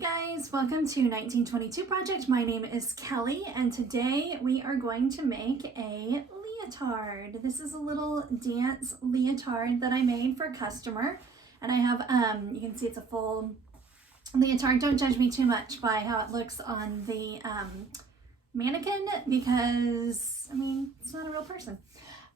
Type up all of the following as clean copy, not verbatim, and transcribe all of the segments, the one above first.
Hey guys, welcome to 1922 Project. My name is Kelly and today we are going to make a leotard. This is a little dance leotard that I made for a customer, and I have you can see it's a full leotard. Don't judge me too much by how it looks on the mannequin because I mean it's not a real person.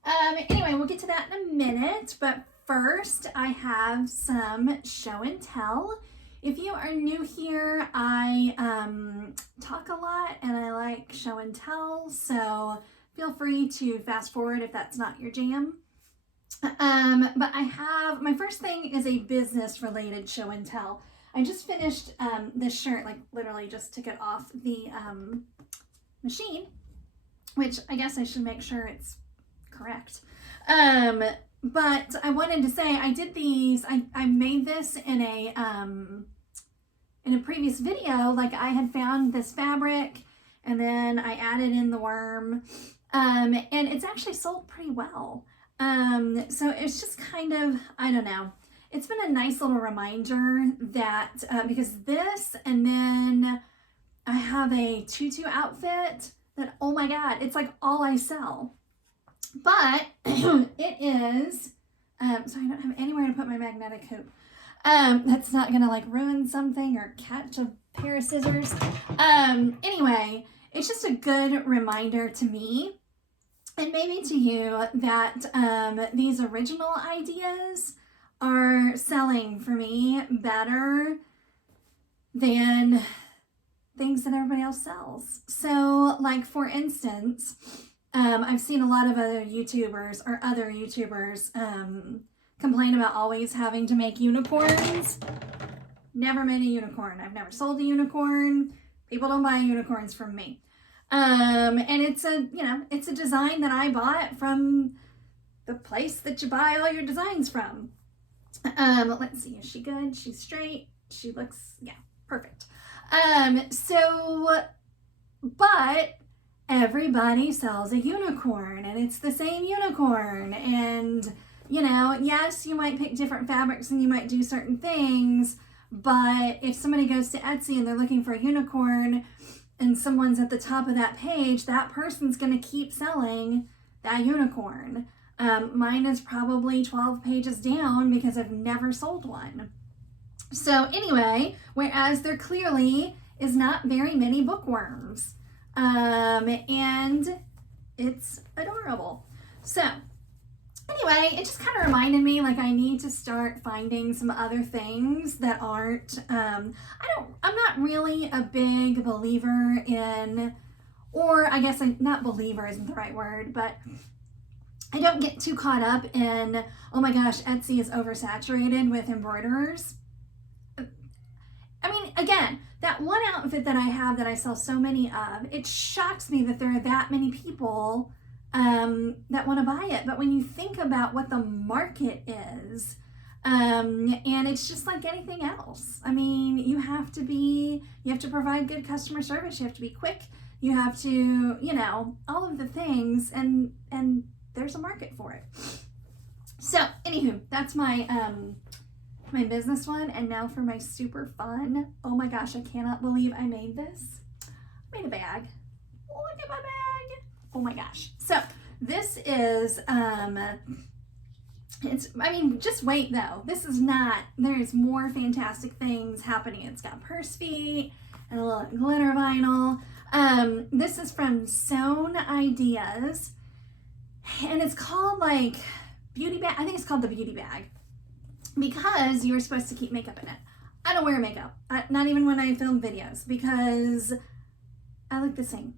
Anyway, we'll get to that in a minute, but first I have some show and tell. If you are new here, I talk a lot and I like show and tell, so feel free to fast forward if that's not your jam. But I have, my first thing is a business related show and tell. I just finished this shirt, like literally just took it off the machine, which I guess I should make sure it's correct. But I wanted to say I did these, I made this in a previous video. Like I had found this fabric and then I added in the worm, and it's actually sold pretty well. So it's just kind of, I don't know, it's been a nice little reminder that, because this, and then I have a tutu outfit that, oh my God, it's like all I sell. But it is, so I don't have anywhere to put my magnetic hoop. That's not gonna like ruin something or catch a pair of scissors. Anyway, it's just a good reminder to me and maybe to you that these original ideas are selling for me better than things that everybody else sells. So like for instance, I've seen a lot of other YouTubers complain about always having to make unicorns. Never made a unicorn. I've never sold a unicorn. People don't buy unicorns from me. And it's a, you know, it's a design that I bought from the place that you buy all your designs from. Let's see, is she good? She's straight. She looks, yeah, perfect. But everybody sells a unicorn and it's the same unicorn, and you know, yes, you might pick different fabrics and you might do certain things, but if somebody goes to Etsy and they're looking for a unicorn and someone's at the top of that page, that person's going to keep selling that unicorn. Mine is probably 12 pages down because I've never sold one. So anyway, whereas there clearly is not very many bookworms. And it's adorable. So anyway, it just kind of reminded me like I need to start finding some other things that aren't, I'm not really a big believer in, or I guess not believer isn't the right word, but I don't get too caught up in, oh my gosh, Etsy is oversaturated with embroiderers. I mean, again, that one outfit that I have that I sell so many of, it shocks me that there are that many people that want to buy it. But when you think about what the market is, and it's just like anything else. I mean, you have to provide good customer service. You have to be quick. You have to, you know, all of the things, and there's a market for it. So anywho, that's my, my business one. And now for my super fun. Oh my gosh, I cannot believe I made this. I made a bag. Look at my bag. Oh my gosh. So this is, it's, I mean, just wait though. This is not, there's more fantastic things happening. It's got purse feet and a little glitter vinyl. This is from Sewn Ideas and it's called like beauty bag. I think it's called the beauty bag because you were supposed to keep makeup in it. I don't wear makeup, not even when I film videos, because I look the same.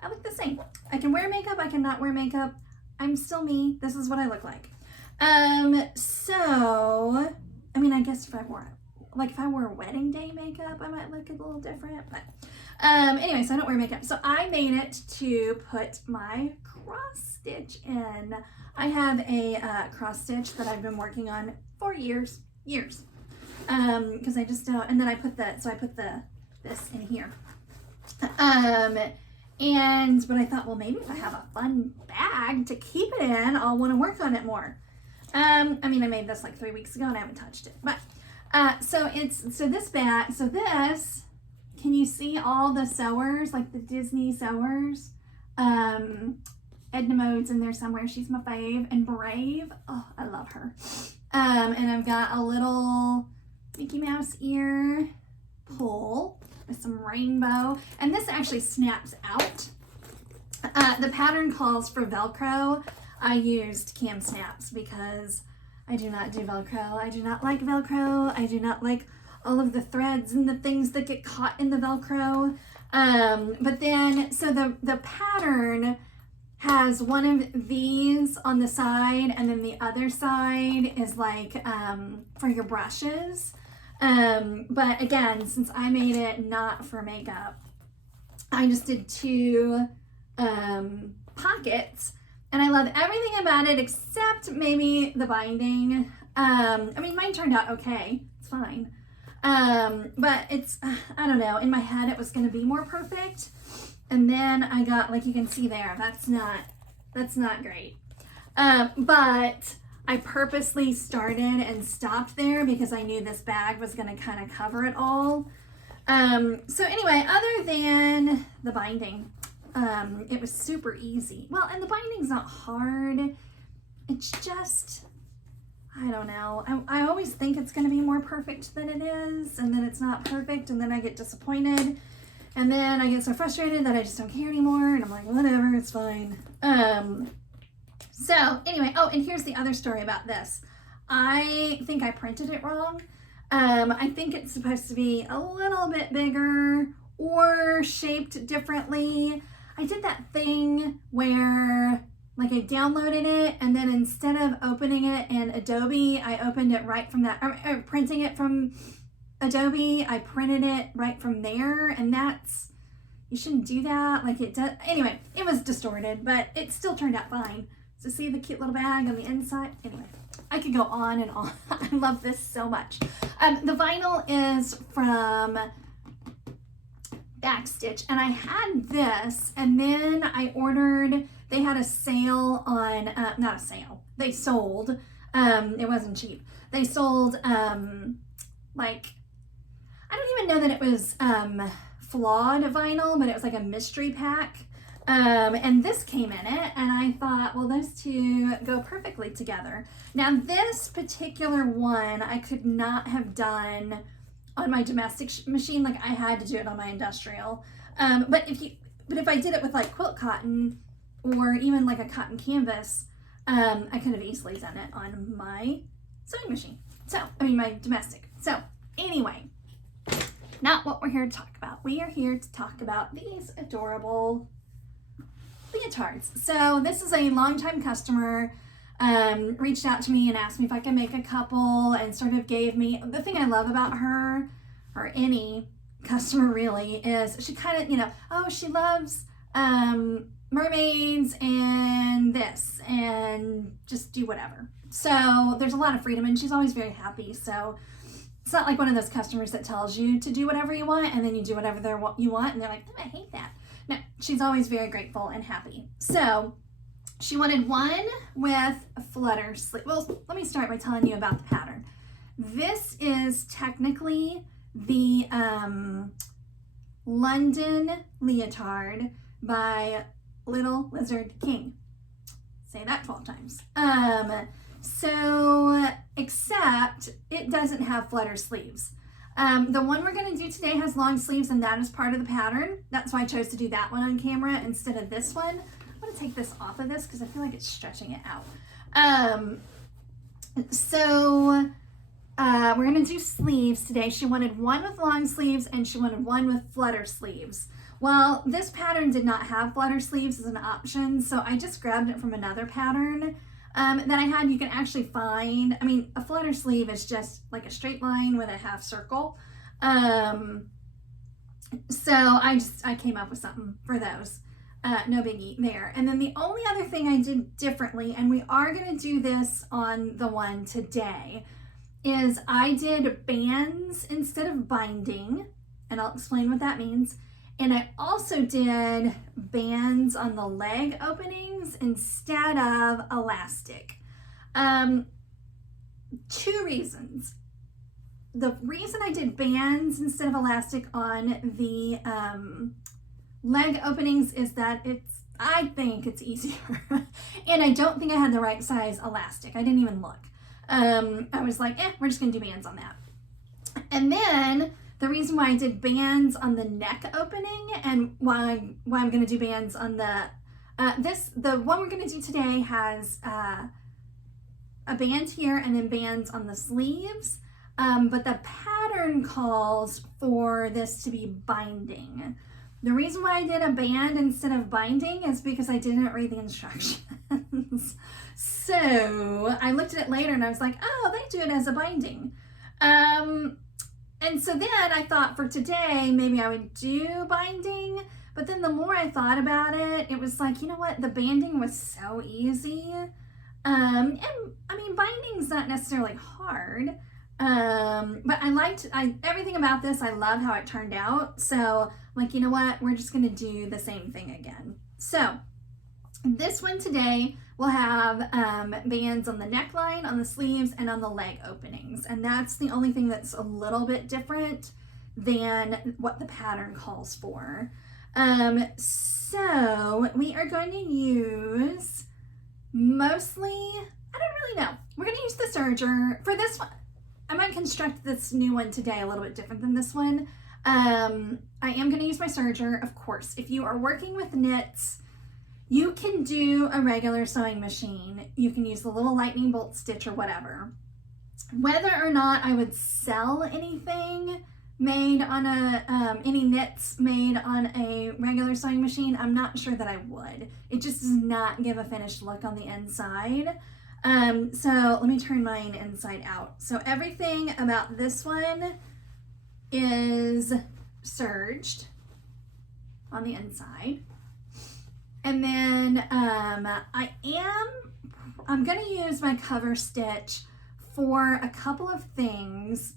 I look the same. I can wear makeup, I cannot wear makeup. I'm still me. This is what I look like. So, I mean, I guess if I wore wedding day makeup, I might look a little different, but anyway, so I don't wear makeup. So I made it to put my cross stitch in. I have a cross stitch that I've been working on for years, because I just don't, and then I put this in here. But I thought, well, maybe if I have a fun bag to keep it in, I'll want to work on it more. I mean, I made this like 3 weeks ago and I haven't touched it, but So this bag, can you see all the sewers, like the Disney sewers? Edna Mode's in there somewhere. She's my fave. And Brave. Oh, I love her. And I've got a little Mickey Mouse ear pull with some rainbow. And this actually snaps out. The pattern calls for Velcro. I used cam snaps because I do not do Velcro. I do not like Velcro. I do not like all of the threads and the things that get caught in the Velcro. But then, so the pattern has one of these on the side, and then the other side is like for your brushes. But again, since I made it not for makeup, I just did 2 pockets, and I love everything about it except maybe the binding. I mean, mine turned out okay. It's fine. But it's, I don't know, in my head it was going to be more perfect. And then I got, like you can see there, that's not great. But I purposely started and stopped there because I knew this bag was going to kind of cover it all. So anyway, other than the binding, it was super easy. Well, and the binding's not hard. It's just, I don't know. I always think it's going to be more perfect than it is, and then it's not perfect, and then I get disappointed, and then I get so frustrated that I just don't care anymore, and I'm like, whatever, it's fine. So anyway, oh, and here's the other story about this. I think I printed it wrong. I think it's supposed to be a little bit bigger or shaped differently. I did that thing where like I downloaded it, and then instead of opening it in Adobe, I opened it right from that, or printing it from Adobe, I printed it right from there, and that's, you shouldn't do that. Like it does, anyway, it was distorted, but it still turned out fine. So see the cute little bag on the inside? Anyway, I could go on and on. I love this so much. The vinyl is from Backstitch, and I had this, and then I ordered, they had a sale on, not a sale, they sold, it wasn't cheap. They sold, like, I don't even know that it was flawed vinyl, but it was like a mystery pack. And this came in it, and I thought, well, those two go perfectly together. Now, this particular one I could not have done on my domestic machine. Like, I had to do it on my industrial. But if I did it with like quilt cotton or even like a cotton canvas, I could have easily done it on my sewing machine. So, I mean, my domestic. So, anyway, not what we're here to talk about. We are here to talk about these adorable leotards. So this is a longtime customer, reached out to me and asked me if I could make a couple, and sort of gave me, the thing I love about her, or any customer really, is she kind of, you know, oh, she loves mermaids and this, and just do whatever. So there's a lot of freedom, and she's always very happy. So it's not like one of those customers that tells you to do whatever you want, and then you do whatever you want, and they're like, oh, I hate that. No, she's always very grateful and happy. So she wanted one with a flutter sleeve. Well, let me start by telling you about the pattern. This is technically the London Leotard by Little Lizard King. Say that 12 times. So, except it doesn't have flutter sleeves. The one we're going to do today has long sleeves, and that is part of the pattern. That's why I chose to do that one on camera instead of this one. I'm going to take this off of this because I feel like it's stretching it out. We're going to do sleeves today. She wanted one with long sleeves, and she wanted one with flutter sleeves. Well, this pattern did not have flutter sleeves as an option, so I just grabbed it from another pattern that I had. You can actually find, I mean, a flutter sleeve is just like a straight line with a half circle. So I came up with something for those. No biggie there. And then the only other thing I did differently, and we are going to do this on the one today, is I did bands instead of binding, and I'll explain what that means. And I also did bands on the leg openings instead of elastic. 2 reasons. the reason I did bands instead of elastic on the leg openings is that I think it's easier. And I don't think I had the right size elastic. I didn't even look. I was like, we're just gonna do bands on that. And then the reason why I did bands on the neck opening and why I'm gonna do bands on the one we're gonna do today has a band here and then bands on the sleeves. But the pattern calls for this to be binding. The reason why I did a band instead of binding is because I didn't read the instructions. So I looked at it later and I was like, oh, they do it as a binding. And so then I thought for today, maybe I would do binding. But then the more I thought about it, it was like, you know what? The banding was so easy. And I mean, binding's not necessarily hard. But I liked everything about this. I love how it turned out. So like, you know what? We're just going to do the same thing again. So this one today will have bands on the neckline, on the sleeves, and on the leg openings. And that's the only thing that's a little bit different than what the pattern calls for. So we are going to use mostly, I don't really know. We're going to use the serger for this one. I might construct this new one today a little bit different than this one. I am going to use my serger, of course. If you are working with knits, you can do a regular sewing machine. You can use the little lightning bolt stitch or whatever. Whether or not I would sell anything made on any knits made on a regular sewing machine, I'm not sure that I would. It just does not give a finished look on the inside. So let me turn mine inside out. So everything about this one is serged on the inside. And then I'm going to use my cover stitch for a couple of things,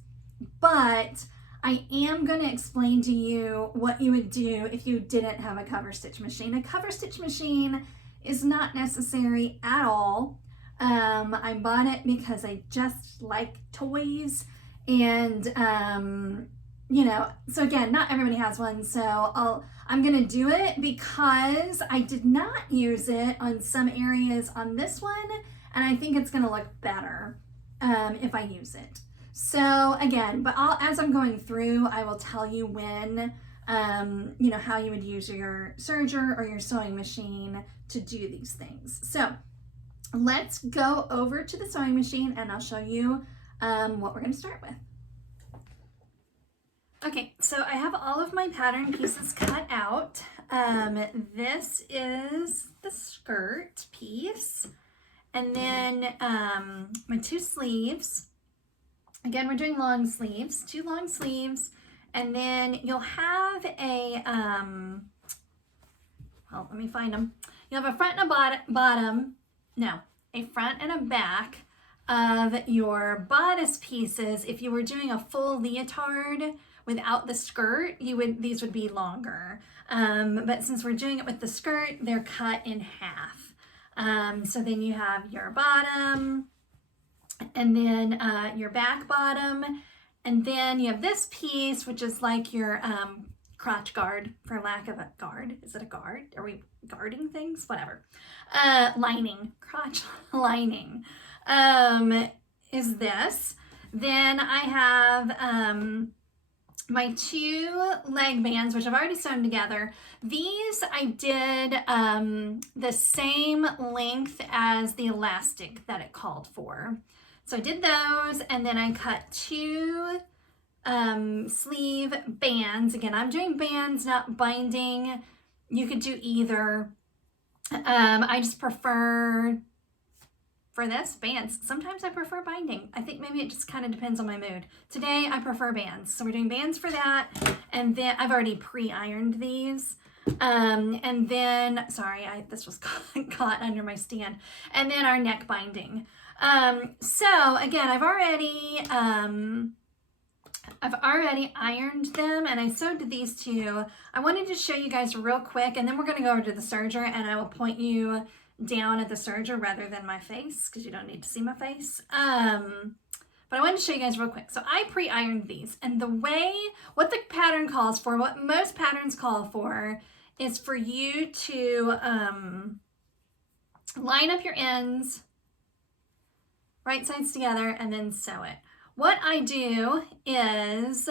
but I am going to explain to you what you would do if you didn't have a cover stitch machine. A cover stitch machine is not necessary at all. I bought it because I just like toys, and you know, so again, not everybody has one, so I'm gonna do it because I did not use it on some areas on this one, and I think it's gonna look better if I use it. So again, but as I'm going through, I will tell you when, you know, how you would use your serger or your sewing machine to do these things. So let's go over to the sewing machine and I'll show you what we're going to start with. Okay, so I have all of my pattern pieces cut out. This is the skirt piece, and then my two sleeves. Again, we're doing long sleeves, 2 long sleeves, and then you'll have a, well, let me find them. You'll have a front and a a front and a back of your bodice pieces. If you were doing a full leotard without the skirt, these would be longer. But since we're doing it with the skirt, they're cut in half. So then you have your bottom, and then your back bottom, and then you have this piece, which is like your crotch guard, for lack of a guard. Is it a guard? Are we guarding things? Whatever. Lining, crotch lining is this. Then I have my 2 leg bands, which I've already sewn together. These I did the same length as the elastic that it called for. So I did those, and then I cut 2 sleeve bands. Again, I'm doing bands, not binding. You could do either. I just prefer, for this, bands. Sometimes I prefer binding. I think maybe it just kind of depends on my mood. Today I prefer bands, so we're doing bands for that. And then I've already pre-ironed these. And then, sorry, this was caught under my stand. And then our neck binding. So again, I've already ironed them, and I sewed these 2. I wanted to show you guys real quick, and then we're going to go over to the serger, and I will point you down at the serger rather than my face, because you don't need to see my face. but I wanted to show you guys real quick. So I pre-ironed these, and what the pattern calls for, what most patterns call for, is for you to line up your ends, right sides together, and then sew it. What I do is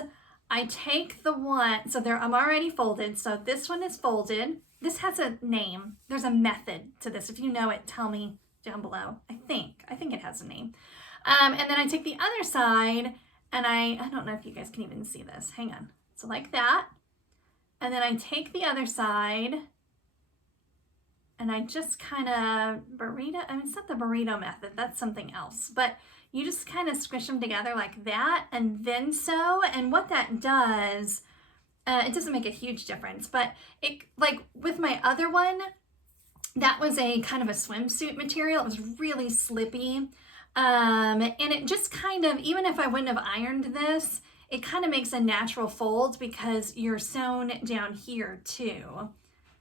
I take the one, so I'm already folded, so this one is folded. This has a name. There's a method to this. If you know it, tell me down below. I think it has a name. And then I take the other side, and I don't know if you guys can even see this. Hang on. So like that. And then I take the other side, and I just kind of burrito. I mean, it's not the burrito method. That's something else. But you just kind of squish them together like that, and then sew. And what that does, it doesn't make a huge difference. But it, like with my other one, that was a kind of a swimsuit material. It was really slippy. And it just kind of, even if I wouldn't have ironed this, it kind of makes a natural fold because you're sewn down here too.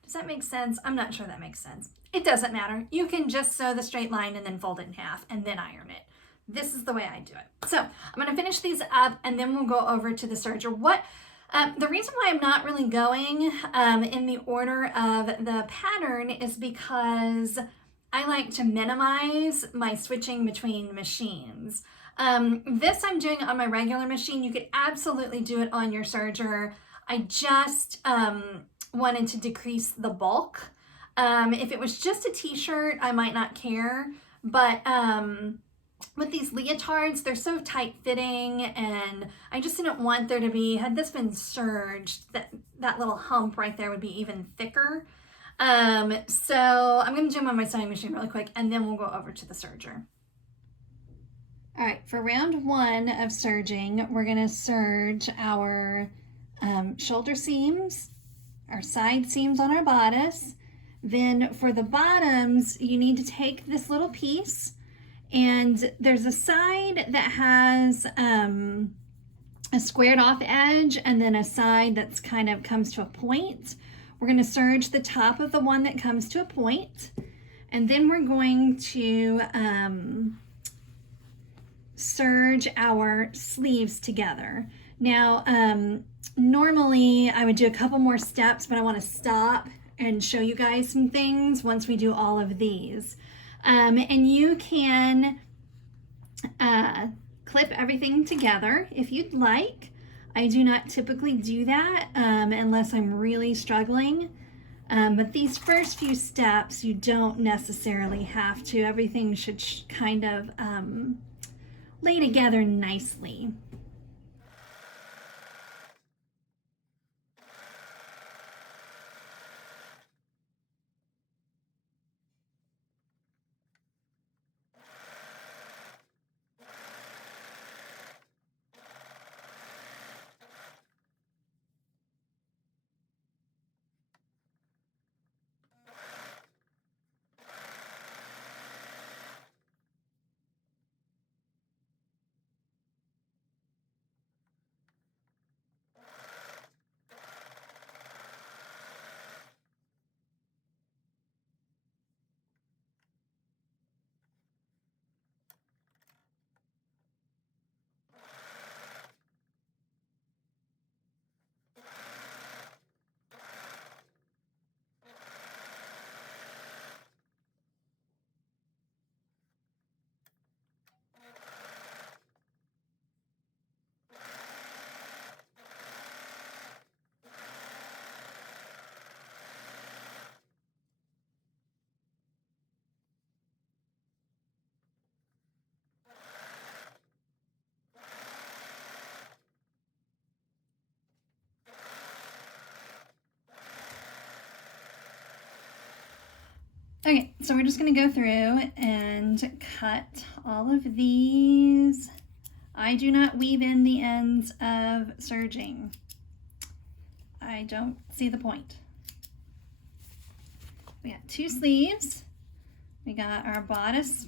Does that make sense? I'm not sure that makes sense. It doesn't matter. You can just sew the straight line and then fold it in half and then iron it. This is the way I do it. So I'm going to finish these up and then we'll go over to the serger. The reason why I'm not really going in the order of the pattern is because I like to minimize my switching between machines. This I'm doing on my regular machine. You could absolutely do it on your serger. I just wanted to decrease the bulk. If it was just a t-shirt, I might not care, but with these leotards, they're so tight fitting, and I just didn't want there to be, had this been serged, that little hump right there would be even thicker. So I'm going to do them on my sewing machine really quick, and then we'll go over to the serger. All right, for round one of serging, we're going to serge our shoulder seams, our side seams on our bodice. Then for the bottoms, you need to take this little piece, and there's a side that has a squared off edge, and then a side that's kind of comes to a point. We're going to serge the top of the one that comes to a point, and then we're going to serge our sleeves together. Now, normally I would do a couple more steps, but I want to stop and show you guys some things once we do all of these. And you can clip everything together if you'd like. I do not typically do that unless I'm really struggling. But these first few steps, you don't necessarily have to. Everything should kind of lay together nicely. Okay, so we're just going to go through and cut all of these. I do not weave in the ends of serging. I don't see the point. We got two sleeves. We got our bodice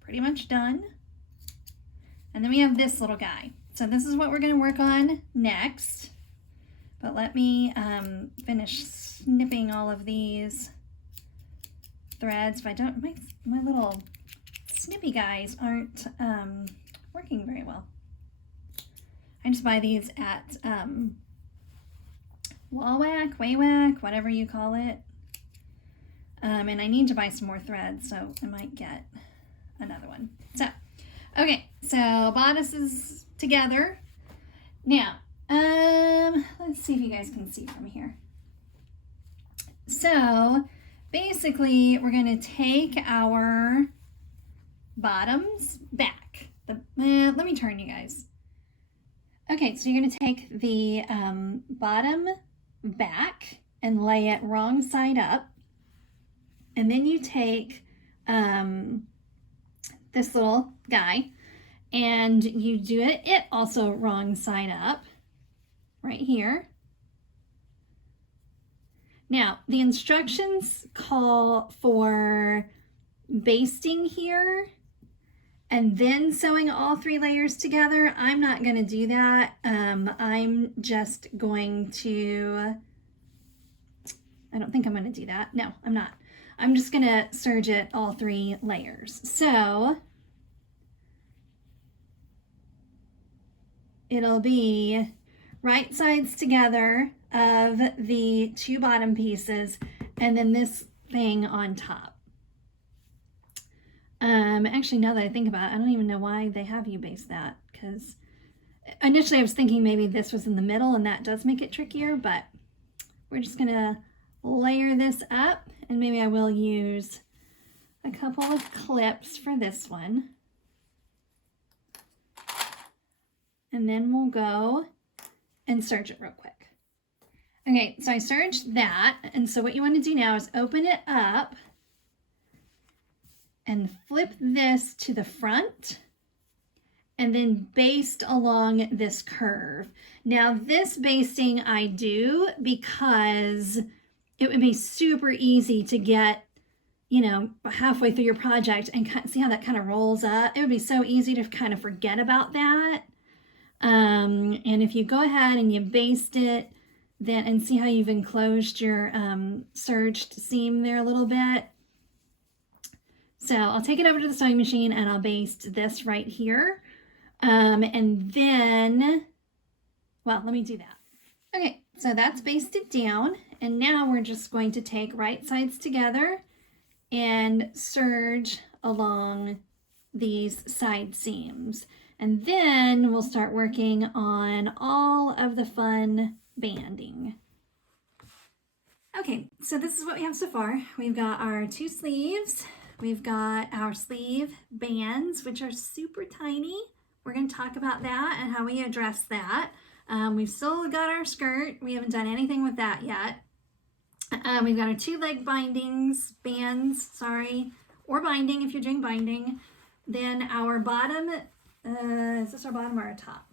pretty much done. And then we have this little guy. So this is what we're going to work on next. But let me finish snipping all of these threads. If I don't, my little snippy guys aren't working very well. I just buy these at Wallwack, Waywack, whatever you call it. And I need to buy some more thread, so I might get another one. So, okay, so bodices together. Now, let's see if you guys can see from here. So, basically, we're going to take our bottoms back. Let me turn you guys. Okay, so you're going to take the bottom back and lay it wrong side up. And then you take this little guy and you do it also wrong side up right here. Now, the instructions call for basting here and then sewing all 3 layers together. I'm not going to do that. I'm just going to, I don't think I'm going to do that. No, I'm not. I'm just going to serge it all 3 layers. So it'll be right sides together of the 2 bottom pieces and then this thing on top. Actually, now that I think about it, I don't even know why they have you baste that, because initially I was thinking maybe this was in the middle and that does make it trickier, but we're just going to layer this up, and maybe I will use a couple of clips for this one. And then we'll go and serge it real quick. Okay, so I serged that, and so what you want to do now is open it up and flip this to the front and then baste along this curve. Now this basting I do because it would be super easy to get, you know, halfway through your project and see how that kind of rolls up. It would be so easy to kind of forget about that. And if you go ahead and you baste it, then and see how you've enclosed your serged seam there a little bit. So I'll take it over to the sewing machine and I'll baste this right here. And then, well, let me do that. Okay, so that's basted down. And now we're just going to take right sides together and serge along these side seams. And then we'll start working on all of the fun banding. Okay, so this is what we have so far. We've got our 2 sleeves. We've got our sleeve bands, which are super tiny. We're going to talk about that and how we address that. We've still got our skirt. We haven't done anything with that yet. We've got our 2 leg bands, or binding if you're doing binding. Then our bottom, is this our bottom or our top?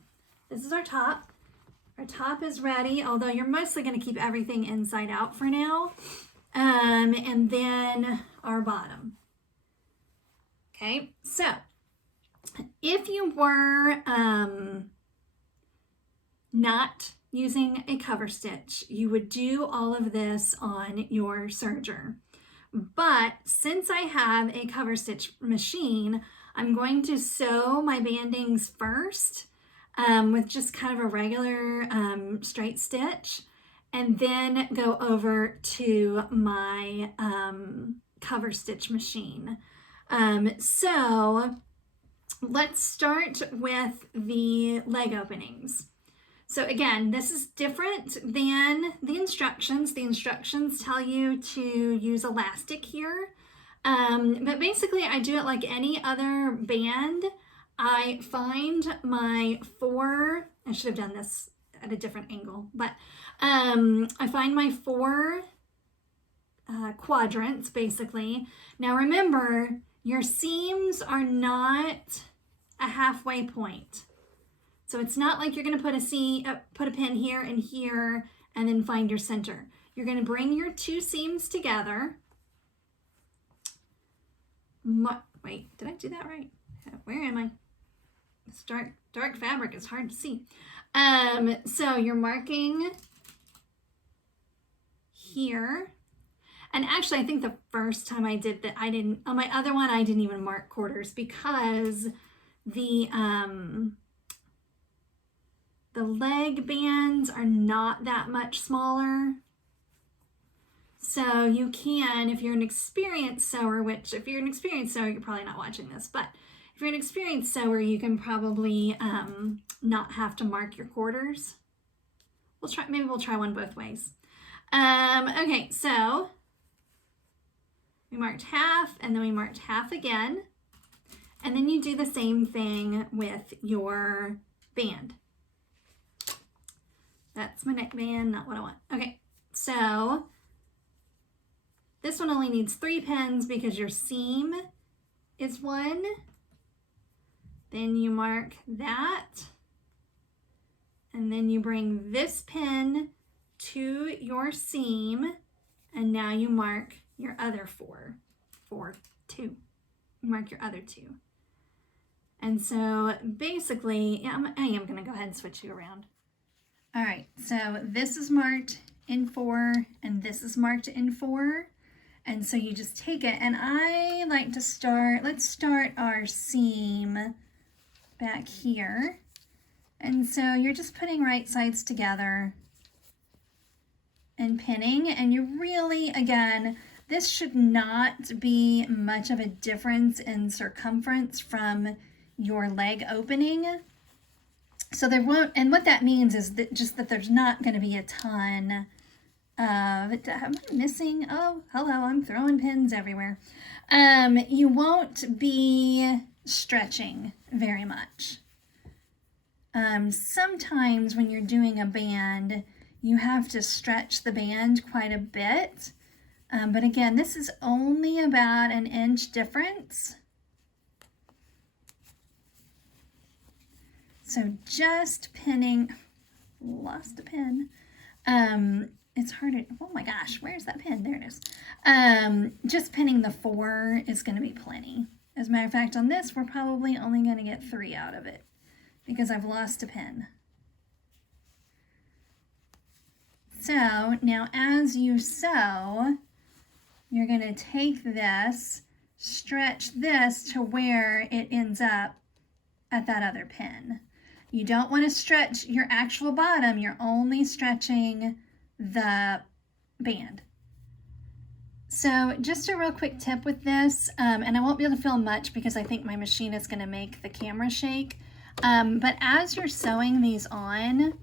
This is our top. Our top is ready, although you're mostly going to keep everything inside out for now. And then our bottom. Okay, so if you were not using a cover stitch, you would do all of this on your serger. But since I have a cover stitch machine, I'm going to sew my bandings first with just kind of a regular straight stitch, and then go over to my cover stitch machine. So let's start with the leg openings. So again, this is different than the instructions. The instructions tell you to use elastic here. But basically I do it like any other band. I find my 4, I should have done this at a different angle, but I find my 4 quadrants basically. Now remember, your seams are not a halfway point. So it's not like you're going to put a pin here and here and then find your center. You're going to bring your 2 seams together. Wait, did I do that right? Where am I? This dark fabric is hard to see. So you're marking here. And actually, I think the first time I did that, on my other one, I didn't even mark quarters because the The leg bands are not that much smaller. So you can, if you're an experienced sewer, which if you're an experienced sewer, you're probably not watching this, but if you're an experienced sewer, you can probably not have to mark your quarters. Maybe we'll try one both ways. Okay, so we marked half and then we marked half again. And then you do the same thing with your band. That's my neckband, not what I want. Okay, so this one only needs 3 pins because your seam is 1. Then you mark that. And then you bring this pin to your seam. And now you mark your other 2. You mark your other 2. And so basically, yeah, I am going to go ahead and switch you around. All right, so this is marked in 4 and this is marked in 4. And so you just take it, and I like to let's start our seam back here. And so you're just putting right sides together and pinning, and you really, again, this should not be much of a difference in circumference from your leg opening. So there won't, and what that means is that just that there's not going to be a ton of, am I missing? Oh, hello, I'm throwing pins everywhere. You won't be stretching very much. Sometimes when you're doing a band, you have to stretch the band quite a bit. But again, this is only about an inch difference. So just pinning, lost a pin. It's hard to, oh my gosh, where's that pin? There it is. Just pinning the 4 is going to be plenty. As a matter of fact, on this, we're probably only going to get 3 out of it because I've lost a pin. So now as you sew, you're going to take this, stretch this to where it ends up at that other pin. You don't want to stretch your actual bottom, you're only stretching the band. So just a real quick tip with this, and I won't be able to film much because I think my machine is going to make the camera shake, but as you're sewing these on,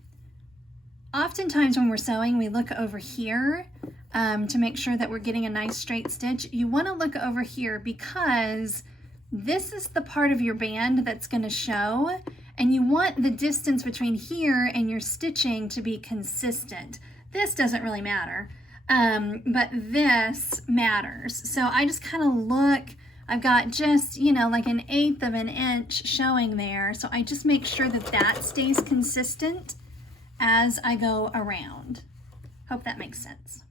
oftentimes when we're sewing we look over here to make sure that we're getting a nice straight stitch. You want to look over here because this is the part of your band that's going to show, and you want the distance between here and your stitching to be consistent. This doesn't really matter, but this matters. So I just kind of look, I've got just, you know, like 1/8 of an inch showing there. So I just make sure that that stays consistent as I go around. Hope that makes sense.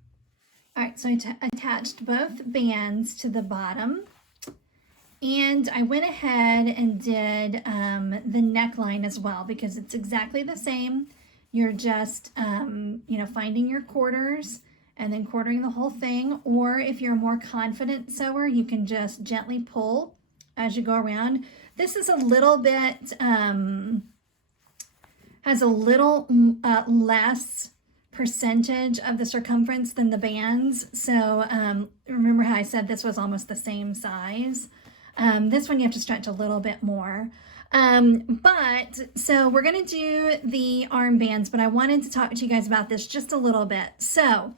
All right, so I attached both bands to the bottom. And I went ahead and did the neckline as well because it's exactly the same. You're just, you know, finding your quarters and then quartering the whole thing. Or if you're a more confident sewer, you can just gently pull as you go around. This is a little bit, has a little less percentage of the circumference than the bands. So remember how I said this was almost the same size? This one you have to stretch a little bit more. So we're going to do the armbands, but I wanted to talk to you guys about this just a little bit. So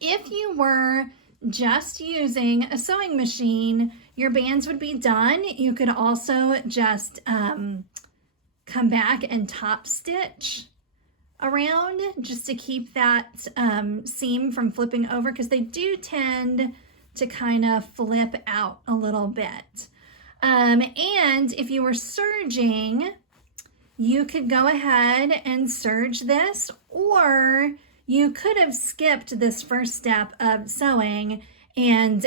if you were just using a sewing machine, your bands would be done. You could also just come back and top stitch around just to keep that seam from flipping over, because they do tend to kind of flip out a little bit. And if you were serging, you could go ahead and serge this, or you could have skipped this first step of sewing and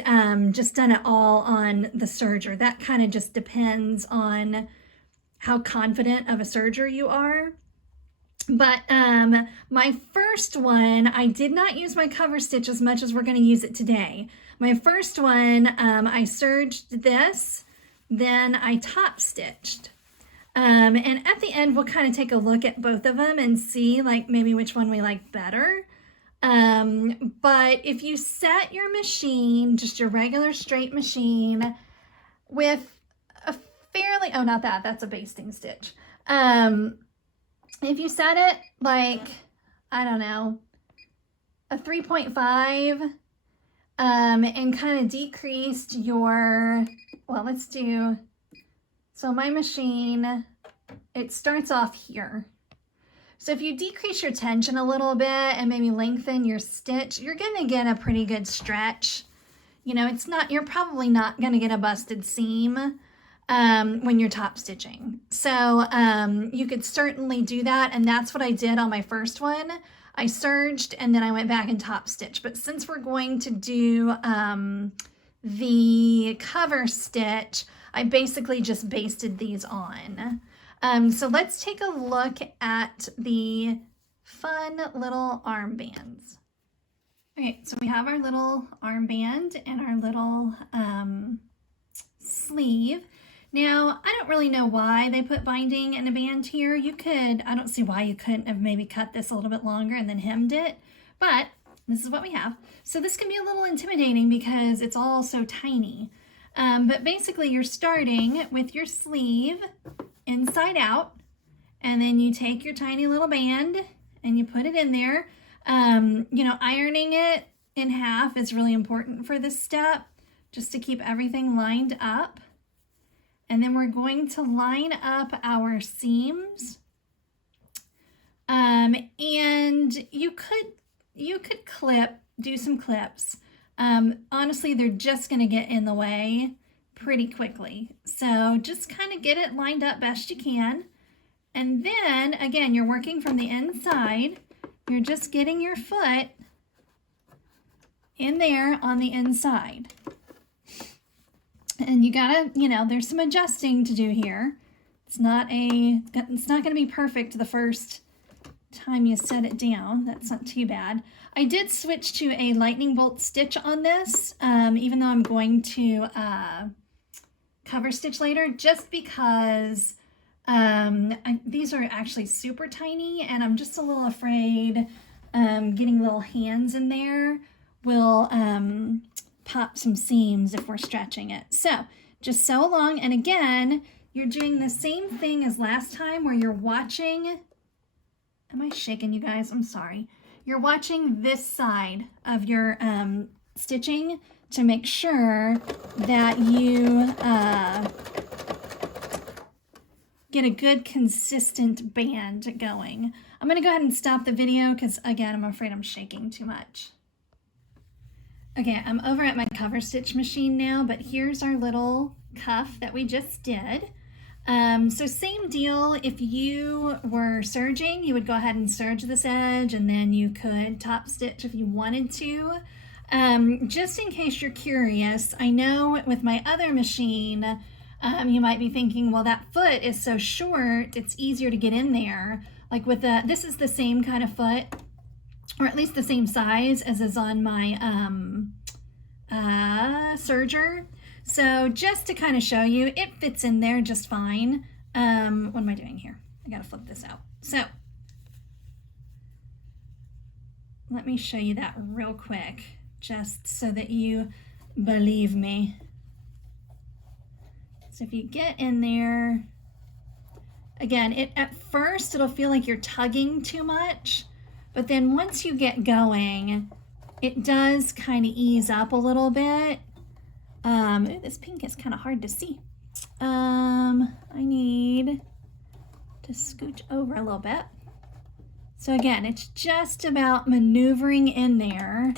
just done it all on the serger. That kind of just depends on how confident of a serger you are. But my first one, I did not use my cover stitch as much as we're going to use it today. My first one, I serged this, then I top stitched. And at the end, we'll kind of take a look at both of them and see like maybe which one we like better. But if you set your machine, just your regular straight machine with a fairly, oh, not that, that's a basting stitch. If you set it like, I don't know, a 3.5, and kind of decreased your, well, let's do, so my machine, it starts off here. So if you decrease your tension a little bit and maybe lengthen your stitch, you're gonna get a pretty good stretch. You know, it's not, you're probably not gonna get a busted seam when you're top stitching. So you could certainly do that, and that's what I did on my first one. I serged and then I went back and top stitch. But since we're going to do the cover stitch, I basically just basted these on. So let's take a look at the fun little armbands. Okay, so we have our little armband and our little sleeve. Now, I don't really know why they put binding and a band here. You could, I don't see why you couldn't have maybe cut this a little bit longer and then hemmed it, but this is what we have. So this can be a little intimidating because it's all so tiny. But basically you're starting with your sleeve inside out, and then you take your tiny little band and you put it in there. You know, ironing it in half is really important for this step, just to keep everything lined up. And then we're going to line up our seams. And you could do some clips. Honestly, they're just gonna get in the way pretty quickly. So just kind of get it lined up best you can. And then again, you're working from the inside. You're just getting your foot in there on the inside. And you gotta, you know, there's some adjusting to do here. It's not gonna be perfect the first time you set it down. That's not too bad. I did switch to a lightning bolt stitch on this, even though I'm going to cover stitch later, just because these are actually super tiny and I'm just a little afraid getting little hands in there will pop some seams if we're stretching it. So just sew along, and again, you're doing the same thing as last time where you're watching, am I shaking you guys? I'm sorry. You're watching this side of your stitching to make sure that you get a good consistent band going. I'm gonna go ahead and stop the video because again, I'm afraid I'm shaking too much. Okay, I'm over at my cover stitch machine now, but here's our little cuff that we just did. So same deal, if you were serging, you would go ahead and serge this edge and then you could top stitch if you wanted to. Just in case you're curious, I know with my other machine, you might be thinking, well, that foot is so short, it's easier to get in there. Like with this is the same kind of foot, or at least the same size as is on my serger. So just to kind of show you, it fits in there just fine. What am I doing here? I gotta flip this out. So let me show you that real quick, just so that you believe me. So if you get in there, again, at first it'll feel like you're tugging too much, but then once you get going, it does kind of ease up a little bit. This pink is kind of hard to see. I need to scooch over a little bit. So again, it's just about maneuvering in there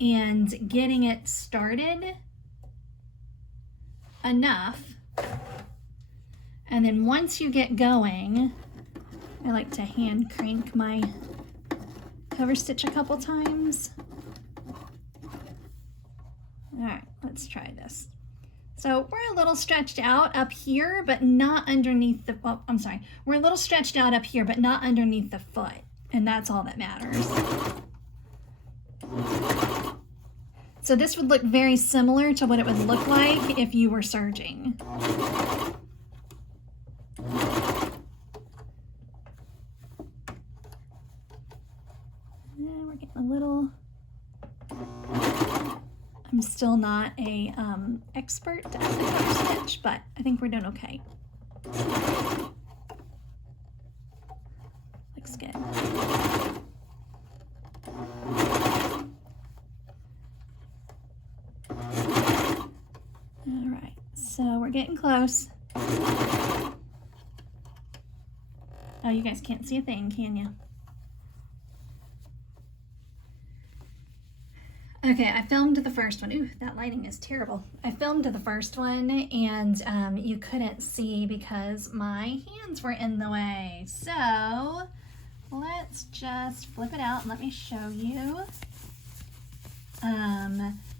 and getting it started enough. And then once you get going, I like to hand crank my cover stitch a couple times. All right, let's try this. So we're a little stretched out up here, but not underneath the, well, I'm sorry. We're a little stretched out up here, but not underneath the foot. And that's all that matters. So this would look very similar to what it would look like if you were serging. And we're getting a little, I'm still not a expert at the cover stitch, but I think we're doing okay. Looks good. All right, so we're getting close. Oh, you guys can't see a thing, can you? Okay, I filmed the first one. Ooh, that lighting is terrible. I filmed the first one and you couldn't see because my hands were in the way. So let's just flip it out and let me show you.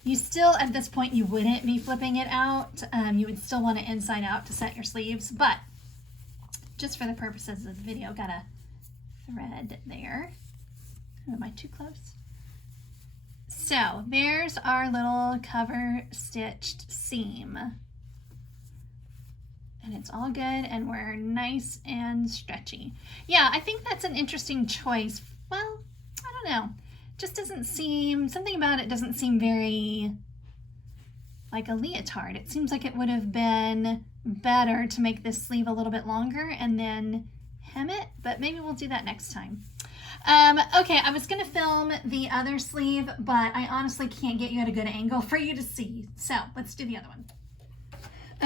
You still, at this point, you wouldn't be flipping it out. You would still want it inside out to set your sleeves, but just for the purposes of the video, got a thread there. Am I too close? So there's our little cover stitched seam. And it's all good and we're nice and stretchy. Yeah, I think that's an interesting choice. Well, I don't know. Just doesn't seem, something about it doesn't seem very like a leotard. It seems like it would have been better to make this sleeve a little bit longer and then hem it, but maybe we'll do that next time. Okay, I was gonna film the other sleeve, but I honestly can't get you at a good angle for you to see. So let's do the other one.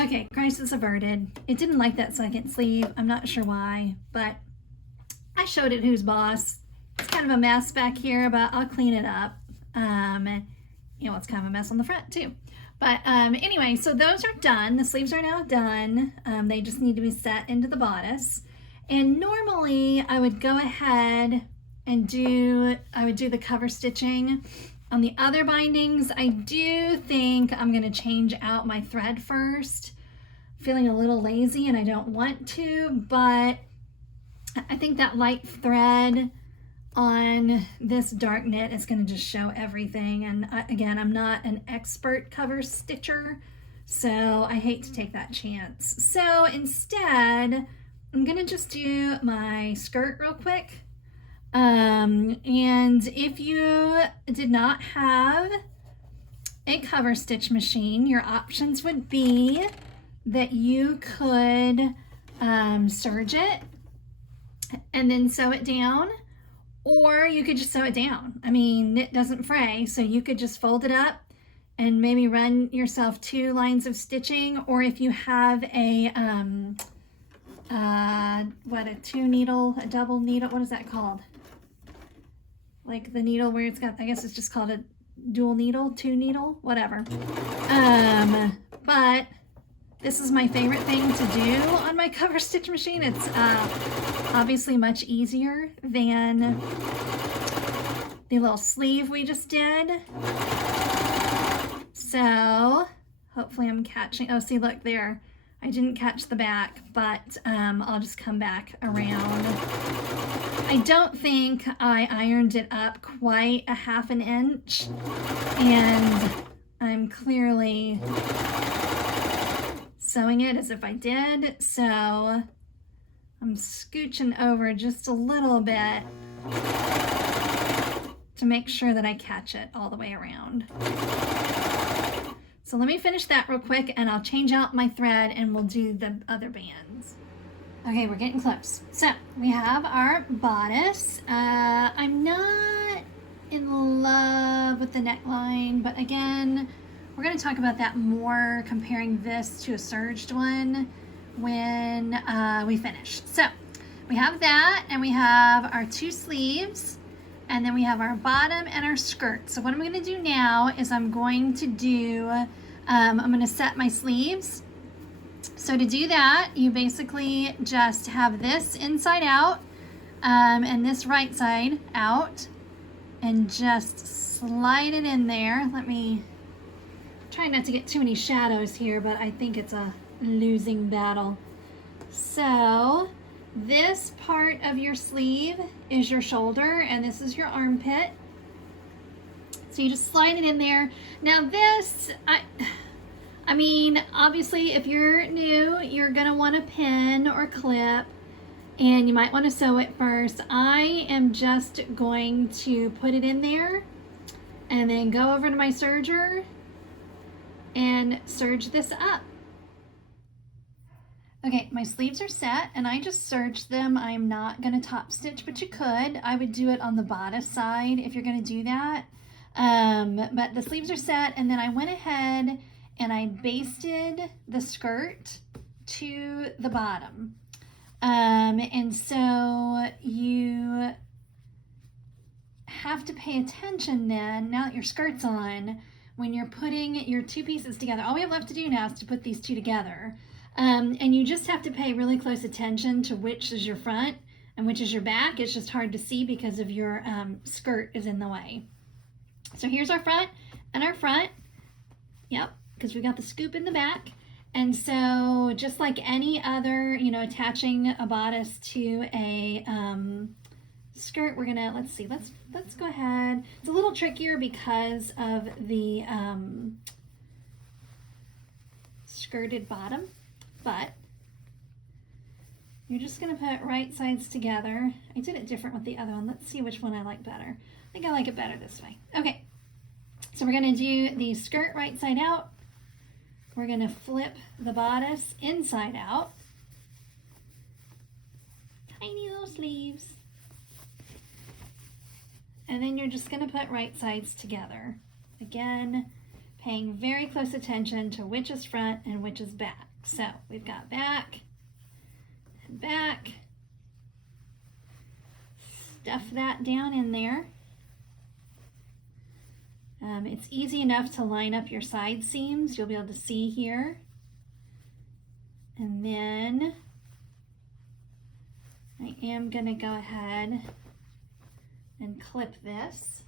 Okay, crisis averted. It didn't like that second sleeve. I'm not sure why, but I showed it who's boss. It's kind of a mess back here, but I'll clean it up. You know, it's kind of a mess on the front too. But anyway, so those are done. The sleeves are now done. They just need to be set into the bodice. And normally I would go ahead and do the cover stitching on the other bindings. I do think I'm going to change out my thread first. I'm feeling a little lazy and I don't want to, but I think that light thread on this dark knit is going to just show everything. And again, I'm not an expert cover stitcher, so I hate to take that chance. So instead, I'm going to just do my skirt real quick. And if you did not have a cover stitch machine, your options would be that you could serge it and then sew it down, or you could just sew it down. I mean, knit doesn't fray, so you could just fold it up and maybe run yourself 2 lines of stitching, or if you have a a 2 needle, a double needle, what is that called? Like the needle where it's got, I guess it's just called a dual needle, 2 needle, whatever. But this is my favorite thing to do on my cover stitch machine. It's obviously much easier than the little sleeve we just did. So hopefully I'm catching, oh, see, look there. I didn't catch the back, but I'll just come back around. I don't think I ironed it up quite a ½ an inch, and I'm clearly sewing it as if I did, so I'm scooching over just a little bit to make sure that I catch it all the way around. So let me finish that real quick and I'll change out my thread and we'll do the other bands. Okay, we're getting close. So we have our bodice. I'm not in love with the neckline, but again, we're going to talk about that more, comparing this to a serged one when we finish. So we have that, and we have our 2 sleeves, and then we have our bottom and our skirt. So what I'm going to do now is I'm going to do, I'm going to set my sleeves. So to do that, you basically just have this inside out and this right side out, and just slide it in there. Let me try not to get too many shadows here, but I think it's a losing battle. So this part of your sleeve is your shoulder and this is your armpit. So you just slide it in there. Now this, I mean, obviously if you're new, you're gonna want a pin or clip, and you might want to sew it first. I am just going to put it in there and then go over to my serger and serge this up. Okay, my sleeves are set and I just serged them. I'm not going to top stitch, but you could. I would do it on the bodice side if you're going to do that. But the sleeves are set, and then I went ahead and I basted the skirt to the bottom. And so you have to pay attention then, now that your skirt's on, when you're putting your two pieces together. All we have left to do now is to put these two together. And you just have to pay really close attention to which is your front and which is your back. It's just hard to see because of your skirt is in the way. So here's our front and our front. Yep, because we got the scoop in the back. And so just like any other, you know, attaching a bodice to a skirt, we're gonna, let's see, let's go ahead. It's a little trickier because of the skirted bottom, but you're just gonna put right sides together. I did it different with the other one. Let's see which one I like better. I think I like it better this way. Okay, so we're gonna do the skirt right side out. We're gonna flip the bodice inside out. Tiny little sleeves. And then you're just gonna put right sides together. Again, paying very close attention to which is front and which is back. So we've got back and back. Stuff that down in there. It's easy enough to line up your side seams. You'll be able to see here. And then I am gonna go ahead and clip this.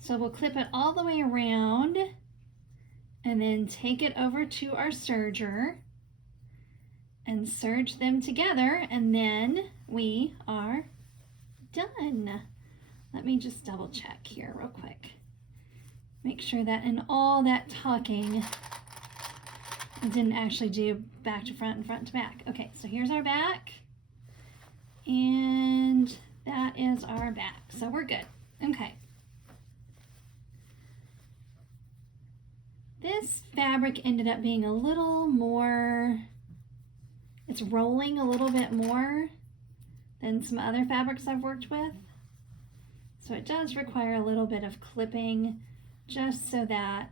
So we'll clip it all the way around and then take it over to our serger and serge them together, and then we are done. Let me just double check here real quick. Make sure that in all that talking, I didn't actually do back to front and front to back. Okay, so here's our back, and that is our back. So we're good. Okay. This fabric ended up being a little more, it's rolling a little bit more than some other fabrics I've worked with. So it does require a little bit of clipping just so that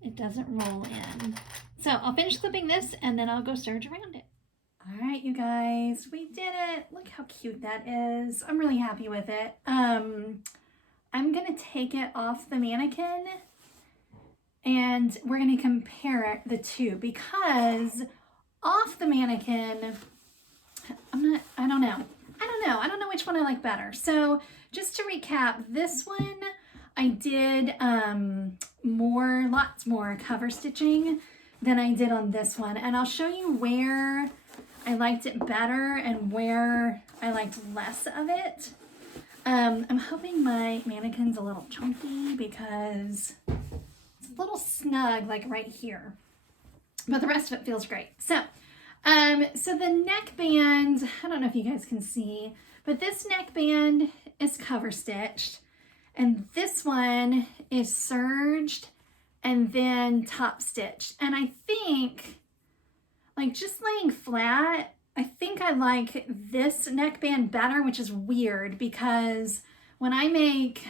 it doesn't roll in. So I'll finish clipping this and then I'll go serge around it. All right, you guys, we did it. Look how cute that is. I'm really happy with it. I'm gonna take it off the mannequin and we're gonna compare the two, because off the mannequin, I don't know which one I like better. So just to recap, this one I did lots more cover stitching than I did on this one, and I'll show you where I liked it better and where I liked less of it. I'm hoping my mannequin's a little chunky because it's a little snug, like right here, but the rest of it feels great. So the neckband, I don't know if you guys can see, but this neckband is cover stitched, and this one is serged and then top stitched. And I think, like, just laying flat, I think I like this neckband better, which is weird because when I make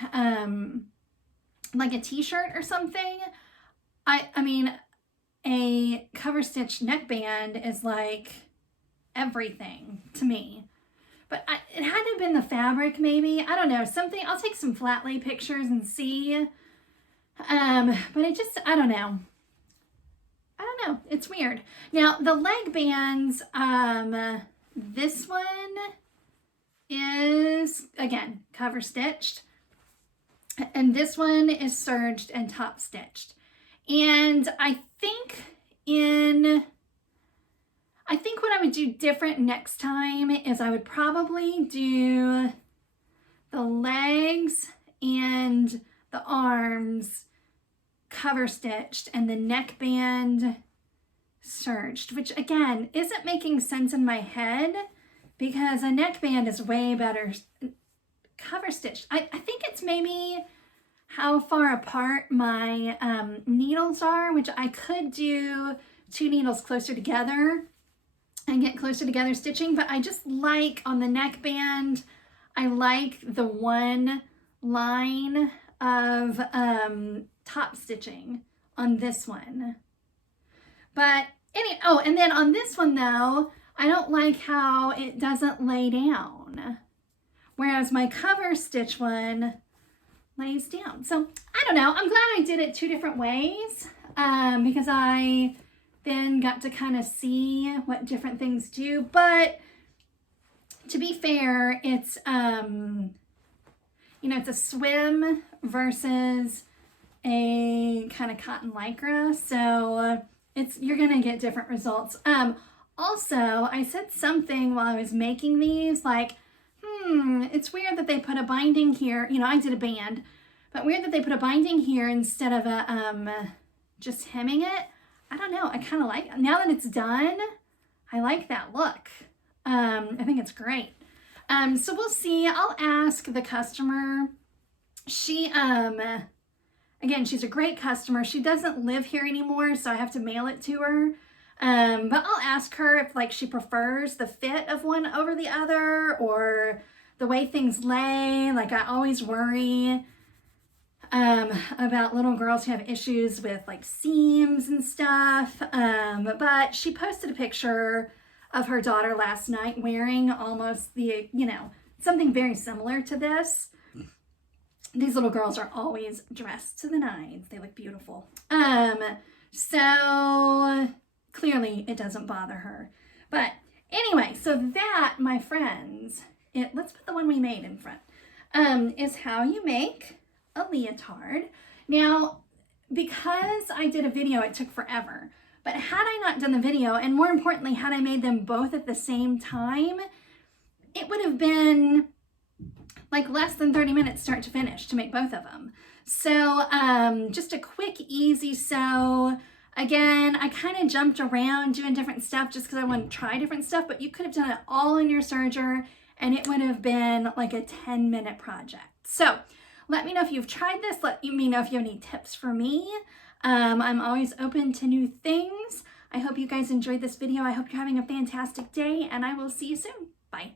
like a t-shirt or something, I mean, a cover stitch neckband is like everything to me. But it had to have been the fabric, maybe. I don't know, something. I'll take some flat lay pictures and see. But it just, I don't know. It's weird. Now, the leg bands, this one is, again, cover stitched. And this one is serged and top stitched. And I think what I would do different next time is I would probably do the legs and the arms cover stitched and the neckband serged, which again, isn't making sense in my head because a neckband is way better cover stitched. I think it's maybe how far apart my needles are, which I could do 2 needles closer together and get closer together stitching, but I just like on the neckband, I like the one line of top stitching on this one. But and then on this one though, I don't like how it doesn't lay down. Whereas my cover stitch one lays down. So I don't know, I'm glad I did it 2 different ways because I then got to kind of see what different things do. But to be fair, it's, you know, it's a swim versus a kind of cotton lycra. So you're gonna get different results. Also, I said something while I was making these, like, it's weird that they put a binding here. You know, I did a band, but weird that they put a binding here instead of a, just hemming it. I don't know. I kind of like it. Now that it's done, I like that look. I think it's great. So we'll see. I'll ask the customer. She, again, she's a great customer. She doesn't live here anymore, so I have to mail it to her. But I'll ask her if like she prefers the fit of one over the other or the way things lay. Like I always worry about little girls who have issues with like seams and stuff. But she posted a picture of her daughter last night wearing almost the, you know, something very similar to this. These little girls are always dressed to the nines. They look beautiful. So clearly it doesn't bother her. But anyway, so that, my friends, let's put the one we made in front, is how you make a leotard. Now, because I did a video, it took forever. But had I not done the video, and more importantly, had I made them both at the same time, it would have been like less than 30 minutes start to finish to make both of them. So just a quick, easy sew. Again, I kind of jumped around doing different stuff just because I wanted to try different stuff, but you could have done it all in your serger and it would have been like a 10-minute project. So let me know if you've tried this. Let me know if you have any tips for me. I'm always open to new things. I hope you guys enjoyed this video. I hope you're having a fantastic day and I will see you soon. Bye.